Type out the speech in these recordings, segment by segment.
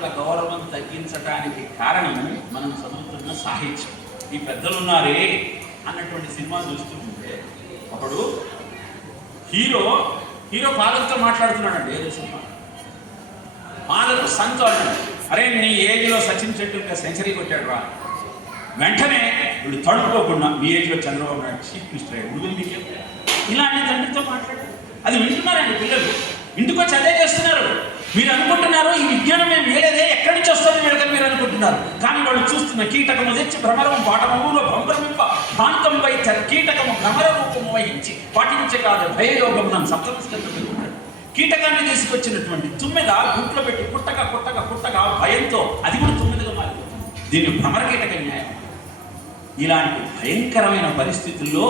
పట్ల గౌరవం తగ్గించడానికి కారణం మనం చదువుతున్న సాహిత్యం. ఈ పెద్దలున్నారే అన్నటువంటి సినిమా చూస్తుంటే అప్పుడు హీరో ఫాదర్తో మాట్లాడుతున్నాడండి. ఏదో సినిమా ఫాదర్ సన్తో అంటాడు, అరే నీ ఏజ్లో సచిన్ టెండూల్కర్ సెంచరీ కొట్టాడు రా. వెంటనే వీళ్ళు తడుపుకోకుండా మీ ఏజ్లో చంద్రబాబు నాయుడు చీఫ్ మినిస్టర్ అయ్యాడు, మీకే ఇలాంటి తండ్రితో మాట్లాడారు. అది వింటున్నారండి పిల్లలు, ఇంటికి వచ్చి అదే చేస్తున్నారు. మీరు అనుకుంటున్నారు ఈ విజ్ఞానం మేము వేరేదే, ఎక్కడి నుంచి వస్తుంది వీళ్ళకని మీరు అనుకుంటున్నారు. కానీ వాళ్ళు చూస్తున్న కీటకము తెచ్చి భ్రమరము పాఠమూలో భ్రమరమింప ప్రాంతం వై కీటకము భ్రమర రూపము వహించి పాటించే కాదు భయయోగం నన్ను సప్తమిస్తున్నాడు. కీటకాన్ని తీసుకొచ్చినటువంటి తుమ్మెద గుట్లో పెట్టి కుట్టగా భయంతో అది కూడా తుమ్మెదగా మారిపోతుంది. దీన్ని భ్రమర కీటక న్యాయం. ఇలాంటి భయంకరమైన పరిస్థితుల్లో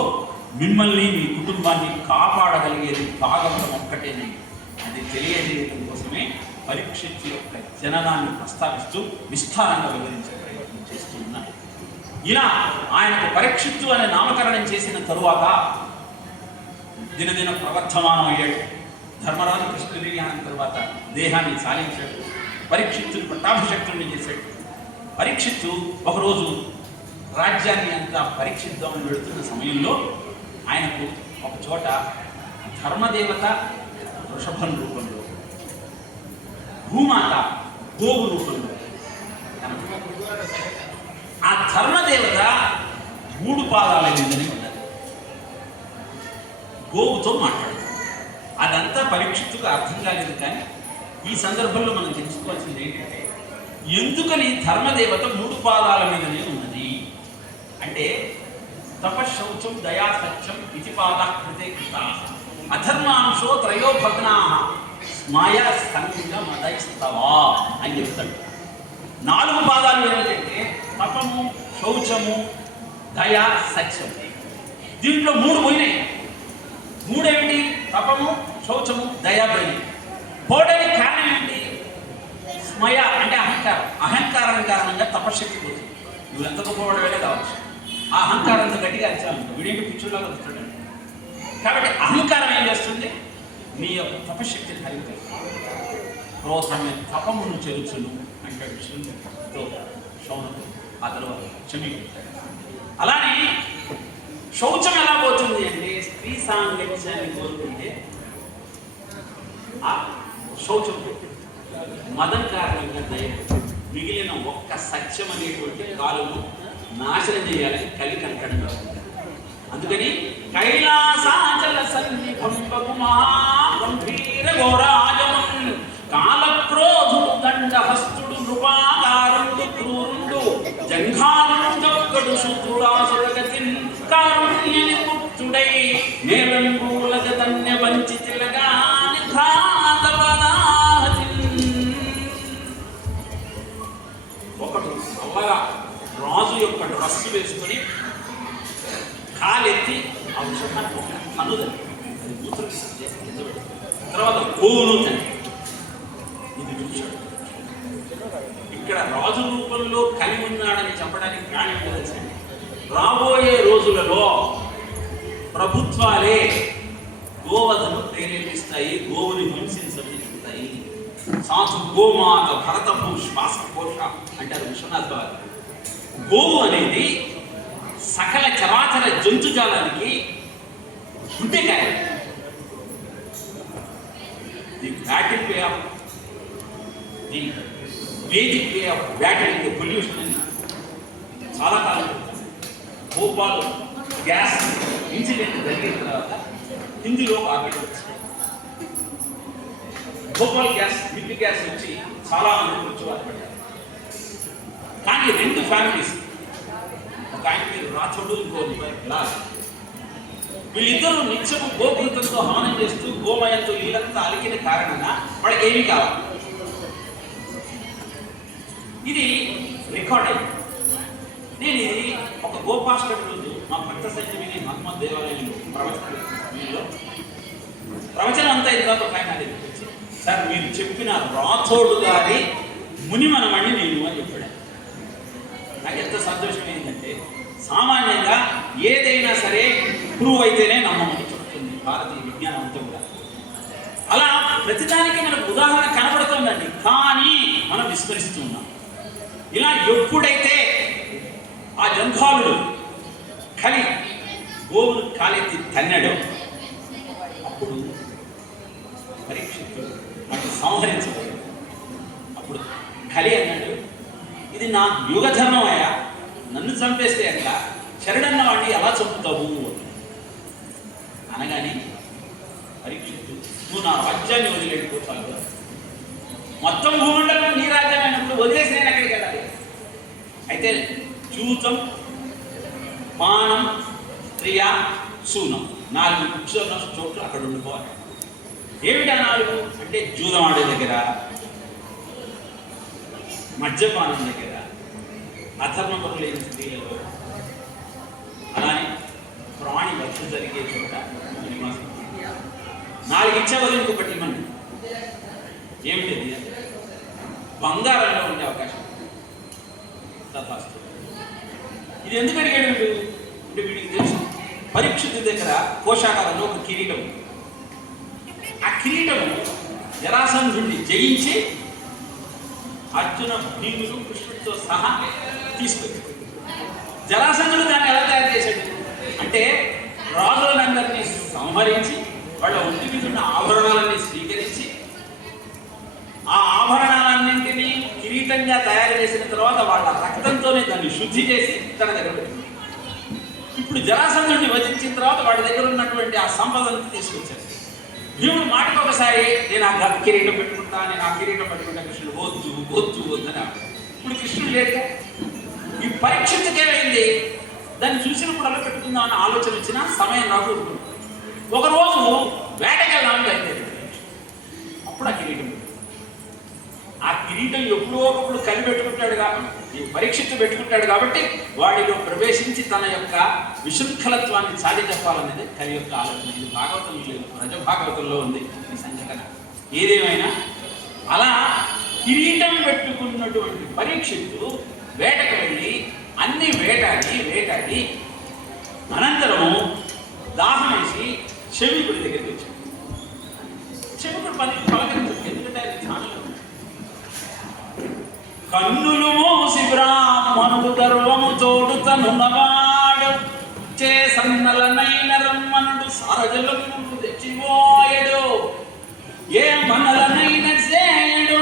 మిమ్మల్ని మీ కుటుంబాన్ని కాపాడగలిగేది భాగవతం ఒక్కటేనే. అది తెలియజేయడం కోసమే పరీక్షిత్తు యొక్క జననాన్ని ప్రస్తావిస్తూ విస్తారంగా వివరించే ప్రయత్నం చేస్తున్నారు. ఇలా ఆయనకు పరీక్షిత్తు అనే నామకరణం చేసిన తరువాత దినదిన ప్రవర్ధమానం అయ్యాడు. ధర్మరాజు కృష్ణదేహానం తర్వాత దేహాన్ని సాధించాడు. పరీక్షిత్తుని పట్టాభిషక్తుల్ని చేశాడు. పరీక్షిత్తు ఒకరోజు రాజ్యాన్ని అంతా పరీక్షిద్దామని వెళుతున్న సమయంలో ఆయనకు ఒక చోట ధర్మదేవత వృషభం రూపంలో, భూమాత గోవు రూపంలో, ఆ ధర్మదేవత 3 పాదాల మీదనే ఉన్నది. గోవుతో మాట్లాడు. అదంతా పరీక్షిత్తుకు అర్థం కాలేదు. కానీ ఈ సందర్భంలో మనం తెలుసుకోవాల్సింది ఏంటంటే, ఎందుకని ధర్మదేవత 3 పాదాల మీదనే ఉన్నది అంటే, తపశౌచం దయా సత్యం ఇతి పాదా కృతే కృతా అధర్మాంశో త్రయో భగ్నా మాయా స్కంద మదైస్తవా అని చెప్తాడు. 4 పాదాలు ఏమిటంటే తపము, శౌచము, దయ, సత్యం. దీంట్లో 3 పోయినాయి. 3 ఏమిటి? తపము, శౌచము, దయ పోయినాయి. పోవడానికి కారణం ఏంటి? స్మయ అంటే అహంకారం. అహంకారం కారణంగా తపశక్తి పోతుంది. నువ్వు ఎంత గొప్పవాడవేలే కావచ్చు, ఆ అహంకారంతో గట్టిగా అరిచాలంట వీడేంటి పిచ్చులాగా వస్తాడు. కాబట్టి అహంకారం ఏం చేస్తుంది? నీ యొక్క తపశక్తిని హరిస్తుంది. క్రోధమే తపమును చెరుచును అంటాడు విష్ణుతో శౌనకు. ఆ తర్వాత క్షమించాడు. అలానే శౌచం ఎలా పోతుంది అంటే, స్త్రీ సాంగత్యాన్ని కోరుకుంటే ఆ శౌచం మదం కారణంగా దయ, మిగిలిన ఒక్క సత్యం అనేటువంటి కాలును నాశనం చేయాలని కలిగి అంటాడు. అందుకని కైలాసాచల సన్నిభం గంభీర ఘోరాజమున్ కాలక్రోధుడు దండహస్తుడు నృపాకారుడు క్రూరుడు జంఘానుడు శుద్ధుడాసురగతిన్ కారుణ్యని పుట్టుడై నేలంబూల జతన్య వంచి తిలగాని ఒకడు అల్లగా రాజు యొక్క డ్రస్సు వేసుకొని కాలెత్తి ఆ వృషభాన్ని ఒక కన్నుదని అది మూత్రం కింద పెట్టి తర్వాత గోవును తండ్రి ఇది చూశాడు. ఇక్కడ రాజు రూపంలో కలిగి ఉన్నాడని చెప్పడానికి కారణం తెలుసండి. రాబోయే రోజులలో ప్రభుత్వాలే గోవధను ప్రేరేపిస్తాయి, గోవుని హింసించబడుతాయి. సాధు గోమాత భరతభూ శ్వాసకోశ అంటారు విశ్వనాథ్ గారు. గోవు అనేది సకల చరాచర జంతుజాలానికి గుడ్డెకాయ. The battle way of the Vedic way of battle the pollution అని చాలా కాలం భోపాల్ గ్యాస్ ఇన్సిడెంట్ జరిగిన తర్వాత హిందీలో ఆర్టికల్ వచ్చింది. భోపాల్ గ్యాస్, దిల్లీ గ్యాస్ వచ్చి చాలా మంది వచ్చి బాధపడ్డారు. కానీ 2 ఫ్యామిలీస్, ఒక ఆయన పేరు రాచోడు, ఇంకో లాల్, వీళ్ళిద్దరూ నిత్యము గోకృతంతో హవనం చేస్తూ గోమయంతో ఇల్లంతా అలిగిన కారణంగా వాళ్ళకి ఏమీ కావాలి. ఇది రికార్డ్ అయింది. నేను ఇది ఒక గోపాష్టమి రోజు మా భక్త సంజీవిని మహమ్మద్ దేవాలయంలో ప్రవచనం అంతా అయిన తర్వాత ఒక ఆయన వచ్చి, సార్ మీరు చెప్పిన రాథోడు గారి మునిమనమని నేను అని చెప్పాడు. నాకు ఎంత సంతోషం ఏంటంటే, సామాన్యంగా ఏదైనా సరే ప్రూవ్ అయితేనే నమ్మమని చెప్తుంది భారతీయ విజ్ఞానం అంతా కూడా. అలా ప్రతిదానికి మనకు ఉదాహరణ కనబడుతుందండి, కానీ మనం విశ్వ అనుస్మరిస్తూ ఉన్నాం. ఇలా ఎప్పుడైతే ఆ జంధ్వాలుడు కలి గోవును కాలెత్తి తన్నాడో అప్పుడు పరీక్షితుడు అటు సంహరించబోయాడు. అప్పుడు కలి అన్నాడు, ఇది నా యుగధర్మం అయ్యా, నన్ను చంపేస్తే ఎట్లా, శరణన్న వాడిని ఎలా చంపుతావు అనగానే పరీక్షితుడు, నువ్వు నా రాజ్యాన్ని వదిలేకపోతావు, మొత్తం భూమండలం నీ రాజ్యం అయినప్పుడు వదిలేసి నేను ఎక్కడికి వెళ్ళాలి? అయితే జూతం, పానం, స్త్రియ, శూనం 4 కూర్చొన్న చోట్లు అక్కడ ఉండిపోవాలి. ఏమిటా 4 అంటే జూదం ఆడే దగ్గర, మద్యపానం దగ్గర, అధర్మపరు లేని స్త్రీలలో, అలానే ప్రాణి వృద్ధి జరిగే చోట నివాసం. 4 ఇచ్చేవాళ్ళు ఇంకొకటి ఇవ్వండి. ఏమిటది? బంగారంలో ఉండే అవకాశం. తథాస్తు. ఇది ఎందుకు అడిగాడు వీడు అంటే వీడికి తెలుసు పరీక్షితుడి దగ్గర కోశాగారంలో ఒక కిరీటం ఉంది. ఆ కిరీటము జరాసంధుడిని జయించి అర్జున, భీముడు, కృష్ణుడితో సహా తీసుకొచ్చాడు. జరాసంధుడు దాన్ని ఎలా తయారు చేశాడు అంటే రాజులందరినీ సంహరించి వాళ్ళ ఒంటి మీద ఉన్న ఆభరణాలన్నీ స్వీకరించి ఆ ఆభరణాలన్నింటినీ కిరీటంగా తయారు చేసిన తర్వాత వాళ్ళ రక్తంతోనే దాన్ని శుద్ధి చేసి తన దగ్గర పెట్టింది. ఇప్పుడు జరాసంధుడిని వధించిన తర్వాత వాడి దగ్గర ఉన్నటువంటి ఆ సంపదను తీసుకొచ్చారు. భీముడు మాటకు ఒకసారి నేను ఆ కిరీటం పెట్టుకుంటా, నేను ఆ కిరీటం పెట్టుకుంటా, కృష్ణుడు వద్దు వద్దు వద్దని. ఇప్పుడు కృష్ణుడు లేడుగా. ఈ పరీక్షితుకేమైంది, దాన్ని చూసినప్పుడు అలా పెట్టుకుందాం అన్న ఆలోచన వచ్చినా సమయం రాదు. ఒకరోజు వేటకెళ్ళాలని అయితే అప్పుడు ఆ కిరీటం, ఆ కిరీటం ఎప్పుడో ఒకప్పుడు కలి పెట్టుకుంటాడు కాబట్టి, పరీక్షిత్తు పెట్టుకుంటాడు కాబట్టి వాడిలో ప్రవేశించి తన యొక్క విశృంఖలత్వాన్ని చాటి చెప్పాలనేది కలి యొక్క ఆలోచన. ఇది భాగవతం లేదు, ప్రజభాగవతంలో ఉంది ఈ సంఘటన. ఏదేమైనా అలా కిరీటం పెట్టుకున్నటువంటి పరీక్షిత్తు వేటకు వెళ్ళి అన్ని వేటాడి అనంతరం దాహం వేసి శమీకుడి దగ్గరికి వచ్చాడు. శమీకుడు పలకరించాడు, ఎందుకంటే ఆయన ధ్యానంలో కన్నులు మూసి బ్రాహ్మణుడు గర్వము తోడు తనున్నవాడు చేసన్నలనైన రమ్మనుడు సారజలముడు తెచ్చిపోయడు ఏ మనలనైన చేయడు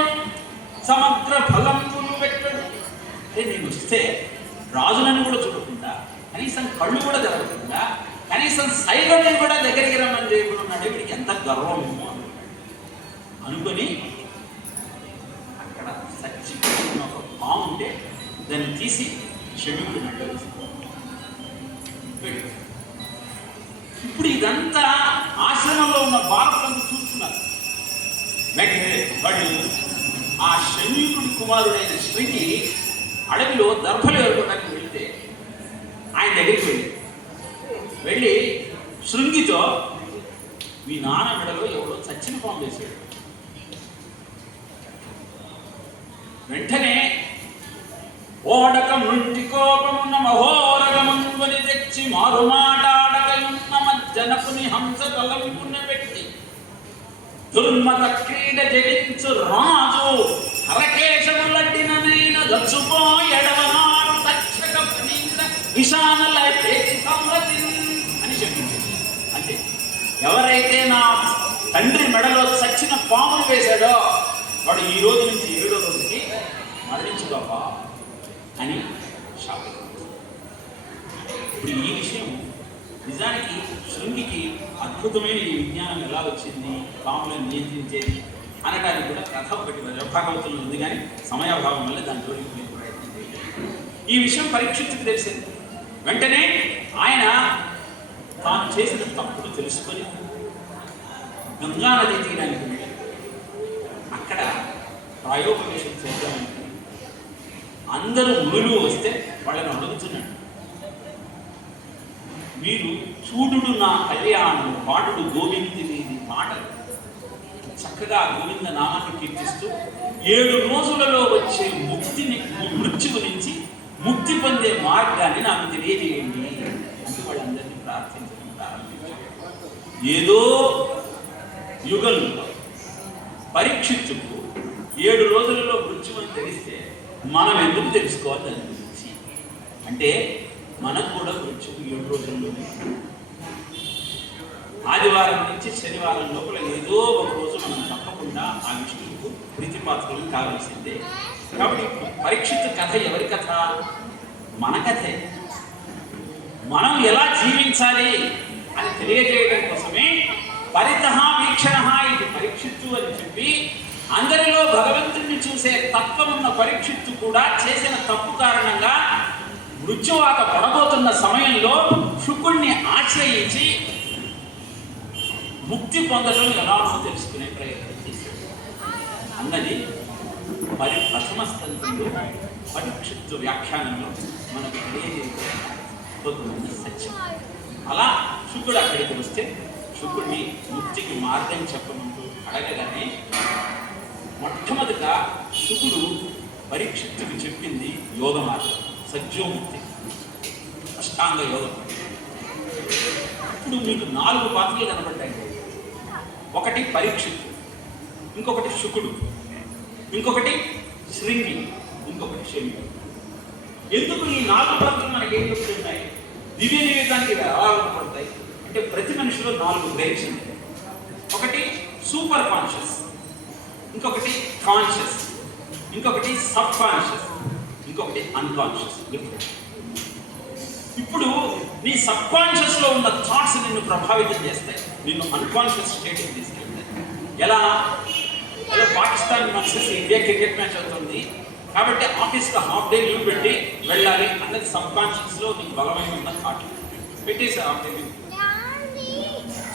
సమగ్ర ఫలంపులు పెట్టడు. అంటే నేను వస్తే రాజులను కూడా చూడకుండా, కనీసం కళ్ళు కూడా జరగకుండా, కనీసం సైగల్ని కూడా దగ్గరికి రమ్మని చేయకుండా ఉన్నాడు. వీడికి ఎంత గర్వమేమో అనుకొని అక్కడ సచ్చిపోయిన ఒక పాము ఉంటే దాన్ని తీసి శమీకుడు నడ్డు. ఇప్పుడు ఇదంతా ఆశ్రమంలో ఉన్న బాలకులంతా చూస్తున్నారు. వెంటనే వాడు ఆ శమీకుడి కుమారుడైన శృంగి అడవిలో దర్భలు ఏరుకోవడానికి వెళితే ఆయన దగ్గరికి వెళ్ళి శృంగితో మీ నాన్న మెడలో ఎవడో చచ్చిన పాము వేశాడు. వెంటనే ఓడకం నుండి కోపమున్న మహోరగముని తెచ్చి మారుమాటాడకయున్న మజ్జనపుని హంస తలంపున పెట్టి దుర్మత క్రీడ జగించు రాజు హరకేశములడ్డిననైన దచ్చుపోయడవనాడు తక్షక ప్రణీత విశానల అని చెప్పింది. అంటే ఎవరైతే నా తండ్రి మెడలో చచ్చిన పామును వేశాడో వాడు ఈ రోజు నుంచి 7వ రోజుకి మరణించుకోపా అని శాపం. ఇప్పుడు ఈ విషయం నిజానికి శృంగికి అద్భుతమైన ఈ విజ్ఞానం ఎలా వచ్చింది, పాములను నియంత్రించేది అనడానికి కూడా కథ ఒకటి భాగవతంలో ఉంది, కానీ సమయాభావం వల్ల దాని జోలికి ప్రయత్నం చేయాలి. ఈ విషయం పరీక్షితుడికి తెలిసింది. వెంటనే ఆయన తాను చేసిన తప్పులు తెలుసుకొని గంగా నది తీయడానికి వెళ్ళి అక్కడ ప్రాయోపవేశం చేద్దామని అందరూ మునులు వస్తే వాళ్ళని అడుగుతున్నాడు, మీరు చూడుడు నా కళ్యాణం పాటుడు గోవింది వీరి మాటలు చక్కగా గోవింద నామాన్ని కీర్తిస్తూ 7 రోజులలో వచ్చే మృత్యువు నుంచి ముక్తి పొందే మార్గాన్ని నాకు తెలియజేయండి అంటే వాళ్ళందరినీ ప్రార్థించడం ప్రారంభించారు. ఏదో యుగంలో పరీక్షితుకు 7 రోజులలో మృత్యువు తెలిస్తే మనం ఎందుకు తెలుసుకోవాలి దాని గురించి? అంటే మనకు కూడా మృత్యువు 7 రోజుల్లోనే, ఆదివారం నుంచి శనివారం లోపల ఏదో ఒక రోజు మనం తప్పకుండా ఆ విష్ణువుకు ప్రీతిపాత్రలు కావాల్సిందే. కాబట్టి పరీక్షిత్ కథ ఎవరి కథ? మన కథే. మనం ఎలా జీవించాలి అని తెలియజేయడం కోసమే పరితః వీక్షణ ఇది పరీక్షిత్తు అని చెప్పి, అందరిలో భగవంతుడిని చూసే తత్వం ఉన్న పరీక్షిత్తు కూడా చేసిన తప్పు కారణంగా మృత్యువాత పడబోతున్న సమయంలో శుకుణ్ణి ఆశ్రయించి ముక్తి పొందడం ఎలానో తెలుసుకునే ప్రయత్నం చేశాడు అన్నది ప్రథమ స్కంధంలో పరీక్షిత్తు వ్యాఖ్యానంలో మనకు తెలియజేయబోతున్న సత్యం. అలా శుకుడు అక్కడికి వస్తే శుకుడిని ముక్తికి మార్గం చెప్పమంటూ అడగగానే మొట్టమొదట శుకుడు పరీక్షిత్తుకు చెప్పింది యోగ మార్గం, సజ్జోముక్తి, అష్టాంగ యోగం. ఇప్పుడు మీకు 4 పాత్రలు కనబడ్డాయి. ఒకటి పరీక్షిత్తు, ఇంకొకటి శుకుడు, ఇంకొకటి శృంగి, ఇంకొకటి శల్యుడు. ఎందుకు ఈ 4 పాత్రలు మనకి ఏం చెప్తున్నాయి? దివ్య నివేదానికి ఎలా పడతాయి అంటే ప్రతి మనిషిలో 4 బ్రెయిన్స్ ఉంటాయి. ఒకటి సూపర్ కాన్షియస్, ఇంకొకటి కాన్షియస్, ఇంకొకటి సబ్ కాన్షియస్, ఇంకొకటి అన్కాన్షియస్. ఇప్పుడు నీ సబ్ కాన్షియస్ లో ఉన్న థాట్స్ నిన్ను ప్రభావితం చేస్తాయి, నిన్ను అన్కాన్షియస్ స్టేట్కి తీసుకెళ్తాయి. ఎలా? Pakistan versus India cricket match అవుతుంది కాబట్టి ఆఫీస్కి హాఫ్ డే లీవ్ పెట్టి వెళ్ళాలి అన్నది సబ్ కాన్షియస్ లో నీకు బలమైన ఉన్న థాట్. పెట్టేసి హాఫ్ డే లీవ్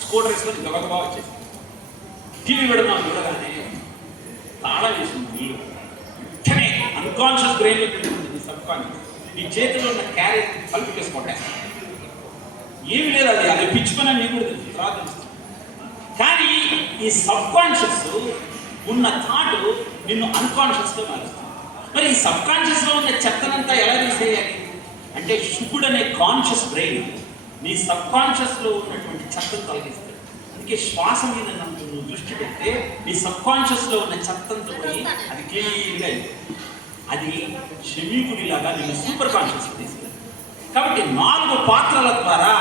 స్కూటర్ వేసుకొని గబగబా వచ్చేసి టీవీ పెడదాం చూడగానే తాళం వేసింది వీళ్ళు. వెంటనే అన్కాన్షియస్ బ్రెయిన్లో పెట్టుకుంటుంది సబ్ కాన్షియస్. ఈ చేతిలో ఉన్న క్యారెట్ కలిపి కొట్టేస్తాను. ఏమి లేదు, అది పిచ్చుకొని నీకు కూడా తెలుసు, తర్వాత తెలుస్తుంది. కానీ ఈ సబ్ కాన్షియస్ ఉన్న థాట్ నిన్ను అన్కాన్షియస్గా మారుస్తుంది. మరి ఈ సబ్ కాన్షియస్లో ఉన్న చెత్తనంతా ఎలా తీసేయాలి అంటే శుకుడు అనే కాన్షియస్ బ్రెయిన్ నీ సబ్ కాన్షియస్లో ఉన్నటువంటి చెత్తను తొలగిస్తాడు. అందుకే శ్వాస మీద నువ్వు దృష్టి పెడితే నీ సబ్ కాన్షియస్లో ఉన్న చెత్తంతో పోయి అది క్లియర్గా అయిపోతుంది. అది శమీకుడిలాగా నేను సూపర్ కాన్షియస్ తీసుకెళ్ళాను. కాబట్టి 4 పాత్రల ద్వారా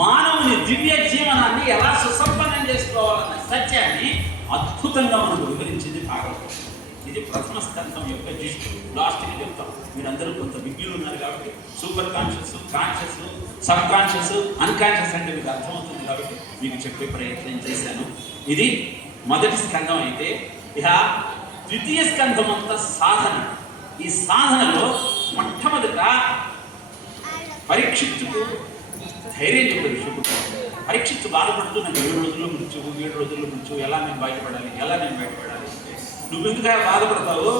మానవుని దివ్య జీవనాన్ని ఎలా సుసంపన్నం చేసుకోవాలన్న సత్యాన్ని అద్భుతంగా మనకు వివరించింది భాగవతం. ఇది ప్రథమ స్కంధం యొక్క జిస్ట్. లాస్ట్కి చెప్తాం. మీరందరూ కొంత విజ్ఞులు ఉన్నారు కాబట్టి super conscious, conscious, sub conscious, unconscious అంటే మీకు అర్థమవుతుంది కాబట్టి మీకు చెప్పే ప్రయత్నం చేశాను. ఇది మొదటి స్కంధం అయితే, ఇక ద్వితీయ స్కంధం అంతా సాధన. ఈ సాధనలో మొట్టమొదట పరీక్షిత్తుకు ధైర్యం చెప్పారు శుకుడు. పరీక్షిత్తు బాధపడుతున్నాను, 7 రోజుల్లో మృత్యువు, 7 రోజుల్లో మృత్యువు, ఎలా నేను బయటపడాలి, ఎలా నేను బయటపడాలి? నువ్వెందుకు బాధపడతావు?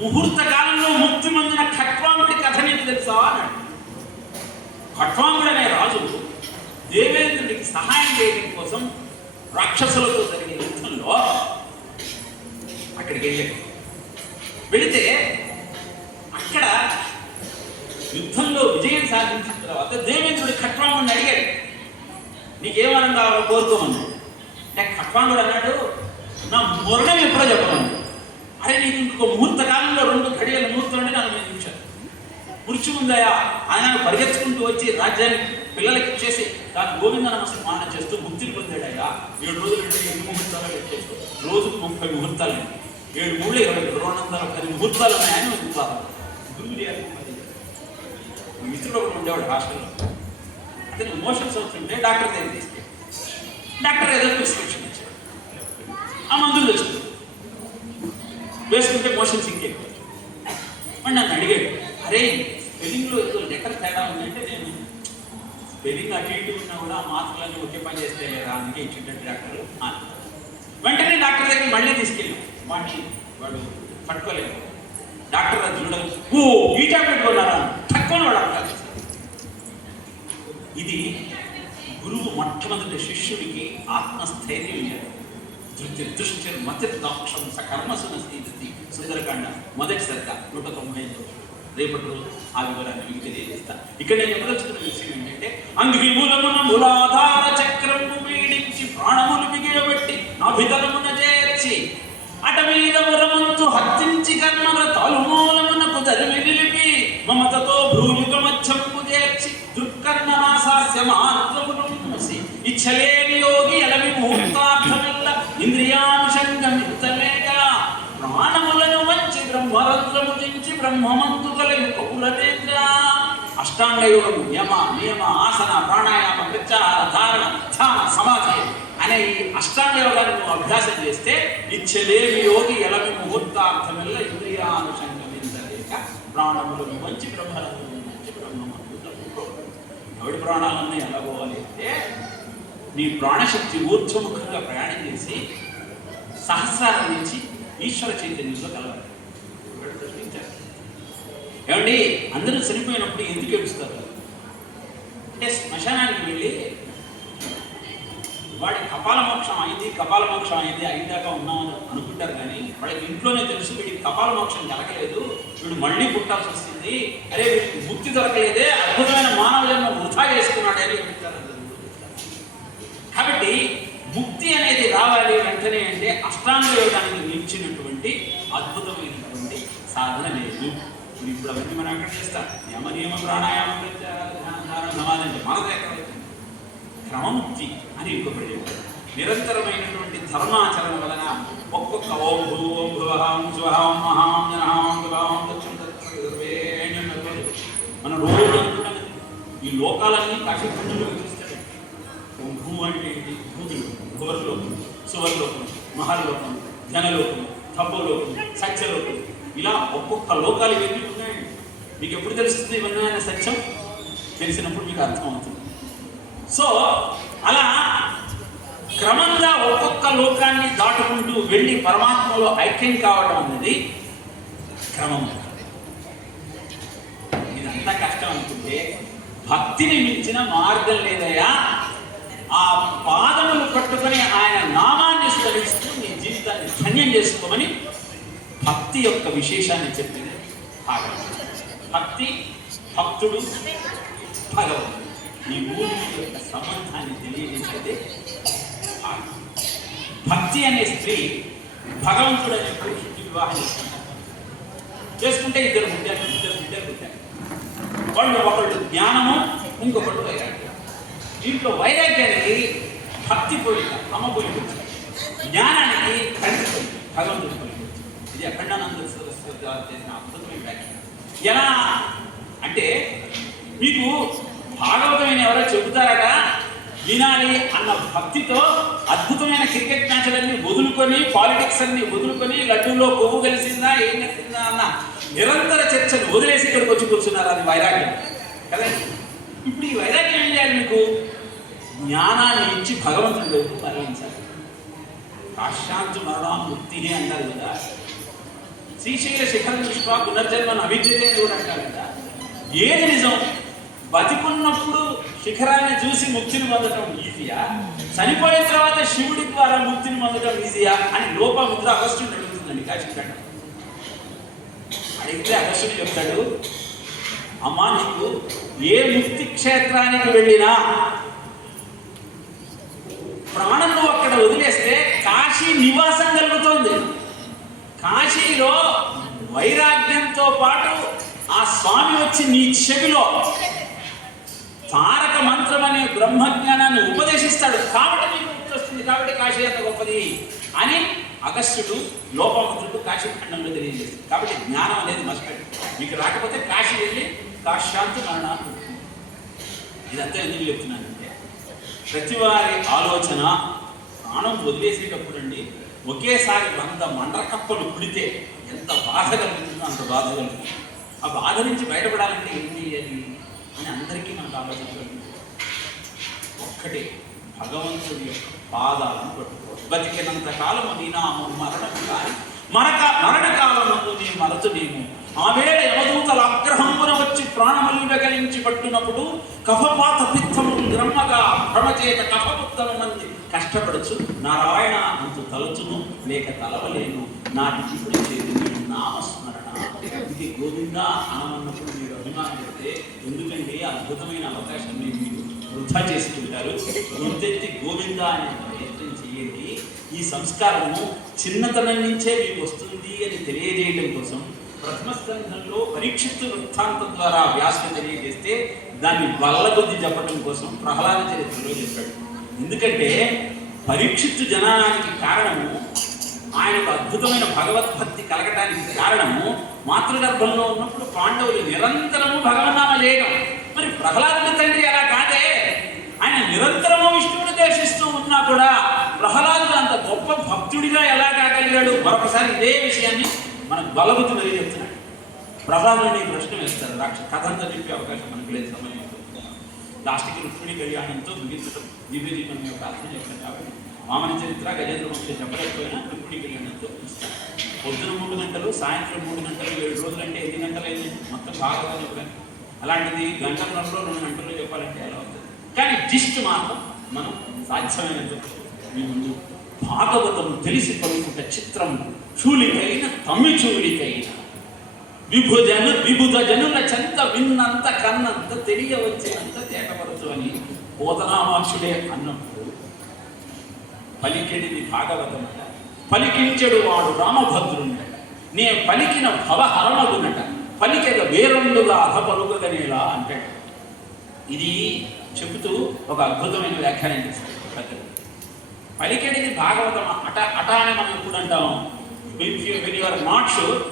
ముహూర్త కాలంలో ముక్తి పొందిన ఖట్వాంగుడి కథ నీకు తెలుసా అన్నాడు. ఖట్వాంగుడు అనే రాజు దేవేంద్రుడికి సహాయం చేయడం కోసం రాక్షసులతో జరిగే యుద్ధంలో అక్కడికి వెళ్ళాడు. వెళితే అక్కడ యుద్ధంలో విజయం సాధించిన తర్వాత దేవేంద్రుడి ఖట్వాంగుడిని అడిగాడు, నీకేమనం కావాలో కోరుకోమన్నాడు. అంటే ఖట్వాంగుడు అన్నాడు, నా మరణం ఎప్పుడో చెప్పమన్నాడు. అరే నీకు ఇంకొక ముహూర్త కాలంలో 2 గడియల ముహూర్తం అంటే 40 నిమిషాలు మృత్యు ఉందయా ఆయన పరిగెత్తుకుంటూ వచ్చి రాజ్యానికి పిల్లలకి ఇచ్చేసి దాని గోవింద నమస్కారం చేస్తూ ముక్తిని పొందాడయ్యా. 7 రోజులు 8 ముహూర్తాలు పెట్టేస్తూ రోజుకు 30 ముహూర్తాలు, 7 మూడు 2210 ముహూర్తాలు ఉన్నాయని మిత్రుడు ఒకటి ఉండేవాడు హాస్టల్లో. అతనికి మోషన్స్ అవుతుంటే డాక్టర్ దగ్గర తీసుకెళ్ళి డాక్టర్ ఏదో ప్రిస్క్రిప్షన్ ఇచ్చాడు. ఆ మందులు తెచ్చుకుంది, వేసుకుంటే మోషన్స్ ఇంకెక్కువ. మరి నన్ను అడిగాడు, అరే స్పెల్లింగ్లో ఏదో లెటర్ తేడా ఉందంటే నేను స్పెల్లింగ్ అటు ఇటు ఉన్నా కూడా ఆ మాత్రలన్నీ ఒకే పని చేస్తే లేదా అందుకే ఇచ్చేటట్టు డాక్టర్. వెంటనే డాక్టర్ దగ్గర మళ్ళీ తీసుకెళ్ళాం. వాడు పట్టుకోలేదు. డాక్టర్ అది చూడాలి, ఓ ఈ టాబ్లెట్ కొన్నారా తక్కువ వాడు. ఇది గురువు మొట్టమొదటి శిష్యుడికి ఆత్మస్థైర్యం ఇవ్వాలి. దుష్టిర్మతిర్దాక్షం సకర్మసున స్థితి సుందరకాండ మొదటి సరిక 195. రేపటి రోజు ఆ వివరాన్ని మీకు తెలియజేస్తాను. ఇక్కడ నేను చెప్పదలుచుకున్న విషయం ఏంటంటే, అంగిమూలమున మూలాధార చక్రము పీడించి ప్రాణములు మిగిలబెట్టి అభితలమున చేర్చి అటమీద వరమంతు హత్తించి కర్మల తలుమూలమునకు దరిమి నిలిపి మమతతో భ్రూయుగమచ్చంపు చేర్చి దుర్కర్ణనాశాస్య మాత్రమును మూసి ఇచ్చలేని యోగి ఎలవి ముహూర్తార్థమిల్ల ఇంద్రియానుషంగమితలేక ప్రాణములను వంచి బ్రహ్మరంధ్రము దించి బ్రహ్మమంతు కలిగి కపులనేంద్ర. అష్టాంగ యోగం యమ నియమ ఆసన ప్రాణాయామ ప్రత్యాహార ధారణ ధ్యాన సమాధి అనే ఈ అష్టాంగ యోగాన్ని నువ్వు అభ్యాసం చేస్తే ఇచ్చలేని యోగి ఎలవి ముహూర్తార్థమిల్ల ఇంద్రియానుషంగమితలేక ప్రాణములను వంచి బ్రహ్మరంధ్రము దించి బ్రహ్మమంతు కలిగి. ఎవడి ప్రాణాలన్నీ ఎలా పోవాలి అంటే నీ ప్రాణశక్తి ఊర్ధ్వముఖంగా ప్రయాణం చేసి సహస్రాల నుంచి ఈశ్వర చైతన్యంలో కలవాలి. ఏమండి అందరూ చనిపోయినప్పుడు ఎందుకు ఏడుస్తారు అంటే శ్మశానానికి వెళ్ళి వాడి కపాల మోక్షం అయింది అయిందాకా ఉన్నామని అనుకుంటారు, కానీ వాడికి ఇంట్లోనే తెలుసు వీడికి కపాల మోక్షం జరగలేదు, వీడు మళ్ళీ పుట్టాల్సి వస్తుంది, అరే వీడికి ముక్తి దొరకలేదే, అద్భుతమైన మానవ జన్మ వృధా చేసుకున్నాడే అని చెప్తారు. కాబట్టి ముక్తి అనేది రావాలి వెంటనే అంటే అష్టాంగ యోగానికి మించినటువంటి అద్భుతమైనటువంటి సాధన లేదు. ఇప్పుడు అవన్నీ మనం ఎక్కడ చేస్తాం? యమ నియమ ప్రాణాయామం సమాధి మనది ఎక్కడైతే క్రమముక్తి అని ఇంకొకటి చెప్పారు. నిరంతరమైనటువంటి ధర్మాచరణ వలన ఒక్కొక్క ఓం భూ ఓం భువహాం శువహాం మహాం జనహాం విభావం మనం రోజు అనుకుంటాం ఈ లోకాలన్నీ కాశీఖండంలో చూస్తాడు. భూ అంటే ఏంటి? భూమిలో భువర్లోకం, సువర్లోకం, మహర్లోకం, ధనలోకం, తపోలోకం, సత్యలోకం, ఇలా ఒక్కొక్క లోకాలు ఇవన్నీ ఉన్నాయండి. మీకు ఎప్పుడు తెలుస్తుంది ఇవన్నీ అనే సత్యం? తెలిసినప్పుడు మీకు అర్థమవుతుంది. సో అలా క్రమంగా ఒక్కొక్క లోకాన్ని దాటుకుంటూ వెళ్ళి పరమాత్మలో ఐక్యం కావడం అనేది క్రమం. ఇదంతా కష్టం అనుకుంటే భక్తిని మించిన మార్గం లేదయా. ఆ పాదములు పట్టుకొని ఆయన నామాన్ని స్మరిస్తూ నీ జీవితాన్ని ధన్యం చేసుకోమని భక్తి యొక్క విశేషాన్ని చెప్పింది భాగవతం. భక్తి, భక్తుడు, భగవంతుడు ఈ మూడింటి యొక్క సంబంధాన్ని తెలియజేసేది భాగవతం. భక్తి అనే స్త్రీ భగవంతుడు అనే పురుషుడికి వివాహం చేసుకుంటే ఇద్దరు పుట్టారు. వాళ్ళు ఒకళ్ళు జ్ఞానము, ఇంకొకళ్ళు వైరాగ్యం. దీంట్లో వైరాగ్యానికి భక్తి పోలిక అమ్మ పోలిక, జ్ఞానానికి తండ్రి పోలిక భగవంతుడి పోలిక. ఇది అఖండానంద సరస్వతి గారు చేసిన అద్భుతమైన వ్యాఖ్య. ఎలా అంటే మీకు భాగవతమైన ఎవరో చెబుతారట వినాలి అన్న భక్తితో అద్భుతమైన క్రికెట్ మ్యాచ్లన్నీ వదులుకొని, పాలిటిక్స్ అన్ని వదులుకొని, లడ్డూలో కొవ్వు కలిసిందా ఏం కలిసిందా అన్న నిరంతర చర్చను వదిలేసి ఇక్కడికి వచ్చి కూర్చున్నారు. అది వైరాగ్యం కదా. ఇప్పుడు ఈ వైరాగ్యం ఏం చేయాలి? మీకు జ్ఞానాన్ని ఇచ్చి భగవంతుడి వైపు మరణించాలి. కాశ్యాంతు మరణం ముక్తి అంటారు కదా. శ్రీశైల శిఖర దృష్ట్యా పునర్జన్మను అవిద్యతే కూడా అంటారు కదా. ఏది నిజం? బతికున్నప్పుడు శిఖరాన్ని చూసి ముక్తిని పొందడం ఈజీయా, చనిపోయిన తర్వాత శివుడి ద్వారా ముక్తిని పొందడం ఈజీయా అని లోపముద్ర అగస్త్యుడు అడుగుతుందండి. కాశీఖండం అడిగితే అగస్త్యుడు చెప్తాడు, అమ్మా నీకు ఏ ముక్తి క్షేత్రానికి వెళ్ళినా ప్రాణంలో అక్కడ వదిలేస్తే కాశీ నివాసం కలుగుతోంది. కాశీలో వైరాగ్యంతో పాటు ఆ స్వామి వచ్చి నీ చెవిలో తారక మంత్రం అనే బ్రహ్మజ్ఞానాన్ని ఉపదేశిస్తాడు. కాబట్టి నీకు ముక్తి వస్తుంది, కాబట్టి కాశీ అంత గొప్పది అని అగస్త్యుడు లోపముద్రుడు కాశీఖండంలో తెలియజేస్తుంది. కాబట్టి జ్ఞానం అనేది మర్చిపోయి మీకు రాకపోతే కాశీ వెళ్ళి కాశ్యాంతు మరణాలు. ఇదంతా ఎందుకు చెప్తున్నానంటే ప్రతి వారి ఆలోచన ప్రాణం వదిలేసేటప్పుడు అండి ఒకేసారి 100 మండకప్పలు పుడితే ఎంత బాధ కలుగుతుందో అంత బాధ కలుగుతుంది. ఆ బాధ నుంచి బయటపడాలంటే ఏం చేయాలి అని అందరికీ మనకు ఆలోచన కలుగుతుంది. ఒక్కటే భగవంతుడి యొక్క పాదాలను పట్టుకోవాలి. బతికినంత కాలము నీ నామం మరణం కానీ మరణ కాలమందు నీ మరతునేము. ఆవేళ యమదూతల అగ్రహంపున వచ్చి ప్రాణములు వెగలించి పట్టునప్పుడు కఫపాత పిత్తము బ్రహ్మగా భ్రమచేత కఫముత్తమ మంది కష్టపడుచు నారాయణ అంతు తలచును లేక తలవలేను నాటి ఇప్పుడు చేతి నామస్మరణ. ఇది గోవిందా అనమన్నప్పుడు మీరు అభిమానం పెడితే ఎందుకంటే అద్భుతమైన అవకాశం మీరు వృధా చేసుకుంటారు. గుర్తెత్తి గోవిందా అనే ప్రయత్నం చేయండి. ఈ సంస్కారము చిన్నతనం నుంచే మీకు వస్తుంది అని తెలియజేయడం కోసం ప్రథమ స్కంధంలో పరీక్షిత్తు వృత్తాంతం ద్వారా వ్యాసుని తెలియజేస్తే దాన్ని బల్లబుద్ధి చెప్పడం కోసం ప్రహ్లాద చరిత్రలో చెప్పాడు. ఎందుకంటే పరీక్షిత్తు జనానికి కారణము, ఆయనకు అద్భుతమైన భగవద్భక్తి కలగటానికి కారణము మాతృగర్భంలో ఉన్నప్పుడు పాండవులు నిరంతరము భగవన్నామ చేయడం. మరి ప్రహ్లాదుడి తండ్రి అలా కాదే, ఆయన నిరంతరము విష్ణువుని దేశిస్తూ ఉన్నా కూడా ప్రహ్లాదుడు అంత గొప్ప భక్తుడిగా ఎలా కాగలిగాడు? మరొకసారి ఇదే విషయాన్ని మనకు బలబుద్ధి మరీ చెప్తున్నాడు. ప్రహ్లాదుని ప్రశ్న వేస్తారు, కథ అంతా చెప్పే అవకాశం మనకు లేదు, సమయం లాస్ట్కి రుక్మిణి కళ్యాణంతో ముగించడం దివ్యదీపం యొక్క అర్థం చెప్పారు. కాబట్టి వామన చరిత్ర గజేంద్ర వంశం చెప్పలేకపోయినా రుక్మిణి కళ్యాణంతో ఇస్తారు. పొద్దున 3 గంటలు, సాయంత్రం 3 గంటలు, 7 రోజులు అంటే ఎన్ని గంటలు అయింది మొత్తం బాగా చెప్పాలి. అలాంటిది గంటన్నరలో 2 గంటల్లో చెప్పాలంటే ఎలా అవుతుంది? కానీ జిస్ట్ మాత్రం మనం సాధ్యమైనంత మీ ముందు భాగవతం తెలిసి పలుకుట చిత్రం చూలికైన తమ్మి చూలికైన విభుధ జనుల చెంత విన్నంత కన్నంత తెలియవచ్చినంత తేటపరచు అని పోతనామాక్షుడే అన్నప్పుడు పలికెడిది భాగవతమట, పలికించెడు వాడు రామభద్రుండట, నే పలికిన భవహరమగునట, పలికెద వేరొండుగా అధ పలుకగనేలా అంటాడు. ఇది చెబుతూ ఒక అద్భుతమైన వ్యాఖ్యానం చేస్తాడు పెద్దలు. పలికెడిది భాగవతం అట అని మనం ఎప్పుడు అంటాం? When you are not sure